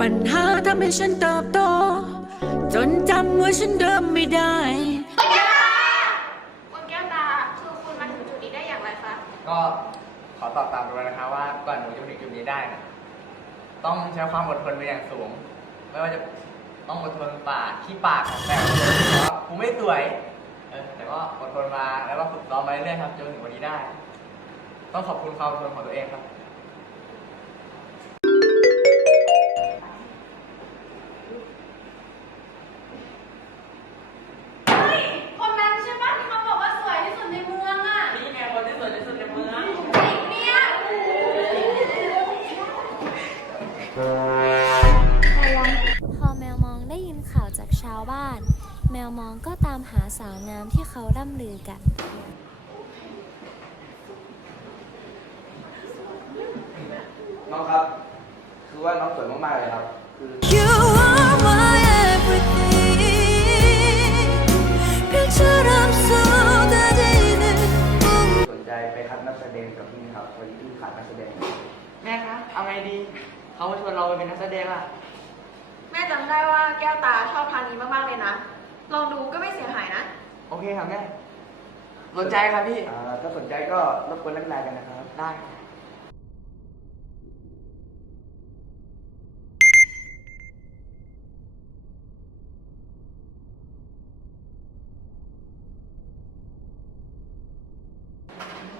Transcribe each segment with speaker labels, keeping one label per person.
Speaker 1: ปัญหาทำให้ฉันเติบโต จนจำว่าฉันเดิมไม่ได้
Speaker 2: คุณแก้วตาคือคุณมาถึงจุดนี้ได้อย่างไรคะ
Speaker 3: ก็ขอตอบตามดูนะครับว่าก่อนหนูจะมาถึงจุดนี้ได้นะต้องใช้ความอดทนเป็นอย่างสูง ไม่ว่าจะต้องอดทนปากขี้ปากของแบบเพราะว่ากูไม่สวยเออแต่ก็อดทนมาแล้วก็ฝึกซ้อมมาเรื่อยๆครับจนถึงวันนี้ได้ ต้องขอบคุณความอดทนของตัวเองครับ
Speaker 4: ตามหาสาวงามที่เขาร่ำลือกัน
Speaker 5: น้องครับ คือว่าน้องสวยมากๆเลยครับ คือ
Speaker 4: You are my everything 별처럼 쏟아지는 꿈
Speaker 5: สนใจไปคัดนักแสดงกับพี่ครับวันนี้พี่ขาดนักแสดง
Speaker 3: แม่คะเอาไงดี เขามาชวนเราไปเป็นนักแสดงอ่ะ
Speaker 2: แม่จำได้ว่าแก้วตาชอบทางนี้มากๆเลยนะ ลองดูก็ไม่เสียหายนะ
Speaker 3: โอเคครับแม่ สนใจครับพี่
Speaker 5: อ่าถ้าสนใจก็รบกวนนักไลน์กันนะครับ
Speaker 3: ได้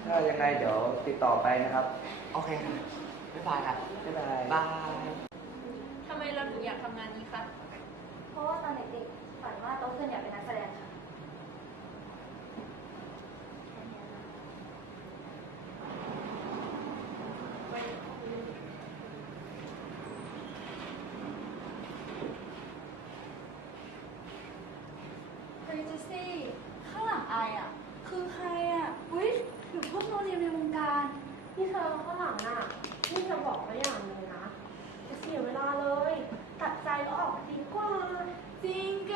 Speaker 5: ถ้ายังไงเดี๋ยวติดต่อไปนะครับ
Speaker 3: โอเคครับบ๊ายบายครับ
Speaker 5: บ๊ายบาย
Speaker 3: บาย
Speaker 2: ทำไมเราถึงอยากทำงานนี้คะ
Speaker 4: เพราะว่าตอนเด็กๆ ฝันว่าโตขึ้นอยากเป็นนักแสดงค่ะ
Speaker 6: เฮ้ยเจสซี่ ข้างหลังไอายอะ คือใครอะอุ้ยหนูเพิ่งมาเรียนในวงการ
Speaker 7: นี่เธอข้างหลังน่ะ นี่จะบอกไว้อย่างหนึ่งนะจะเสียเวลาเลย ตัดใจแล้วออกดีกว่า
Speaker 6: จริงแก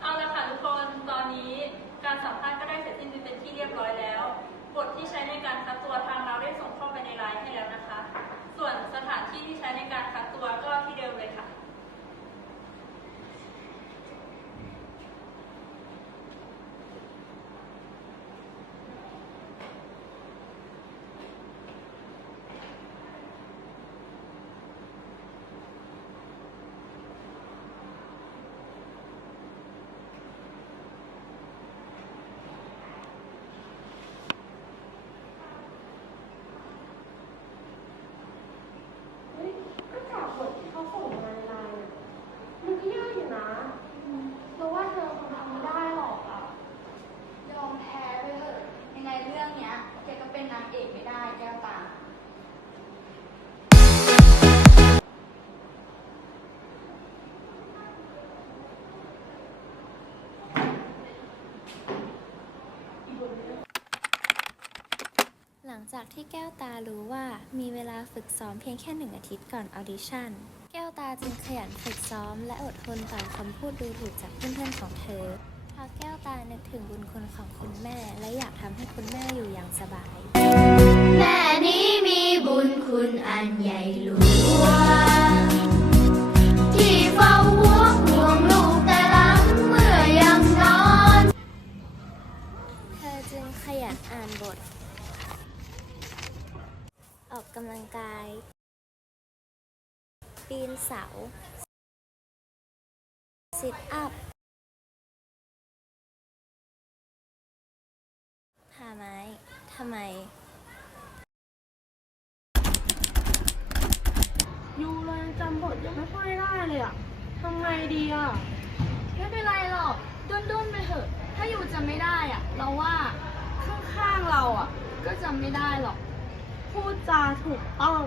Speaker 8: เอาละค่ะทุกคน ตอนนี้การ สัมภาษณ์ก็ได้เสร็จสิ้นเป็นที่เรียบร้อยแล้ว บทที่ใช้ในการคัดตัวทางเราได้ส่งเข้าไปในไลน์ให้แล้วนะคะ ส่วนสถานที่ที่ใช้ในการคัดตัวก็ที่เดิมเลยค่ะ
Speaker 7: เฮ้ย ก็จากบทที่เขาส่งมาในไลน์อะมันก็ยากอยู่นะเพราะว่าเธอคงทำไม่ได้หรอกอะ
Speaker 6: ยอมแพ้ไปเถอะ ยังไงเรื่องเนี้ยแกก็เป็นนางเอกไม่ได้แก้วตา
Speaker 4: หลั งจากที่แก้วตารู้ว่ามีเวลาฝึกซ้อมเพียงแค่หนึ่งอาทิตย์ก่อนออดิชั่น แก้วตาจึงขยันฝึกซ้อมและอดทนต่อคำพูดดูถูกจากเพื่อนๆของเธอเพราะแก้วตานึกถึงบุญคุณของคุณแม่ และอยากทำให้คุณแม่อยู่อย่างสบาย
Speaker 9: แม่นี้มีบุญคุณอันใหญ่หลวงที่เฝ้าห่วงห่วงลูกแต่หลังเมื่อยังนอน
Speaker 4: เธอจึงขยันอ่านบท ออกกำลังกาย ปีนเสาซิทอัพผาไม้ ทำไม
Speaker 7: อยู่เลยจำบทยังไม่ค่อยได้เลยอะทำไงดีอะ
Speaker 6: ไม่เป็นไรหรอกดุนด้นๆไปเถอะ ถ้าอยู่จำไม่ได้อะ เราว่าข้างๆเราอะ ก็จำไม่ได้หรอก
Speaker 7: จะถูกต้อง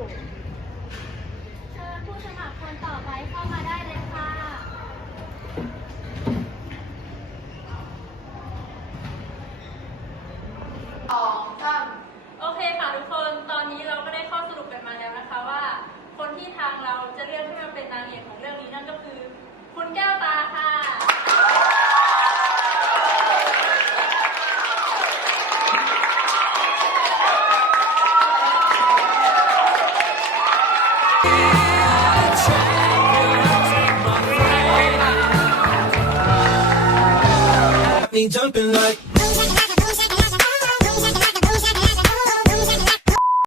Speaker 8: เชิญผู้สมัครคนต่อไปเข้ามาได้เลยค่ะ
Speaker 10: jumping like.